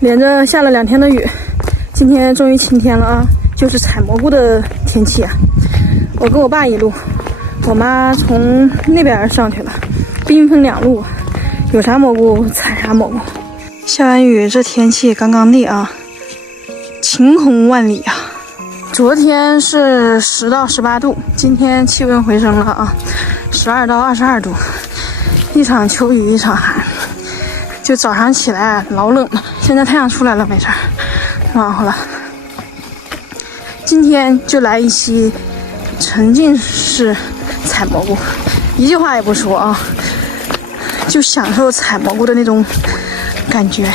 连着下了2天的雨，今天终于晴天了啊！就是采蘑菇的天气啊。我跟我爸一路，我妈从那边上去了，兵分2路，有啥蘑菇采啥蘑菇。下完雨，这天气刚刚丽啊，晴空万里啊。昨天是10到18度，今天气温回升了啊，12到22度。一场秋雨一场寒，就早上起来老冷了，现在太阳出来了，没事儿，暖和了。今天就来一期沉浸式采蘑菇，一句话也不说啊，就享受采蘑菇的那种感觉。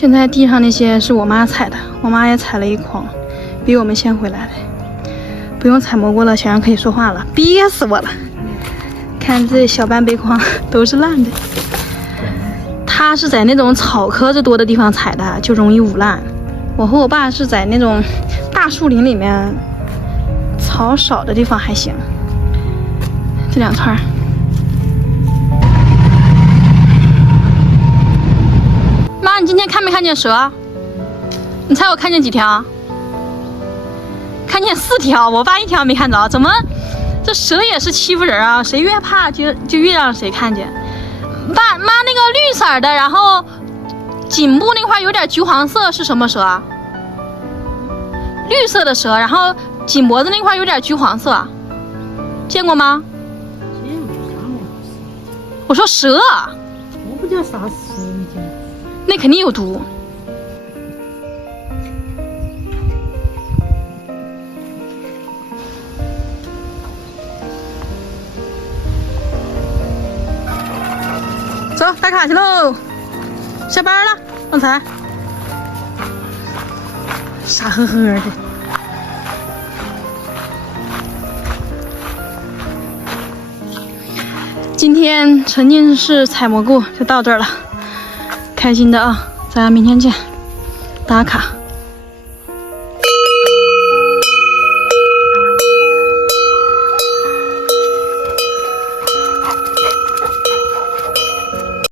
现在地上那些是我妈采的，我妈也采了一筐，比我们先回来的。不用采蘑菇了，小杨可以说话了，憋死我了。看这小半背筐都是烂的。它是在那种草棵子多的地方采的，就容易捂烂。我和我爸是在那种大树林里面，草少的地方还行。这2串。妈，你今天看没看见蛇？你猜我看见几条？看见4条，我爸1条没看着。怎么，这蛇也是欺负人啊？谁越怕就越让谁看见。爸妈，那个绿色的，然后颈部那块有点橘黄色是什么蛇啊？绿色的蛇，然后颈脖子那块有点橘黄色，见过吗？见过啥玩意？我说蛇，我不叫啥蛇，你讲。那肯定有毒。走，打卡去喽！下班了，旺财。傻呵呵的。今天沉浸式采蘑菇就到这儿了，开心的啊！咱明天见，打卡。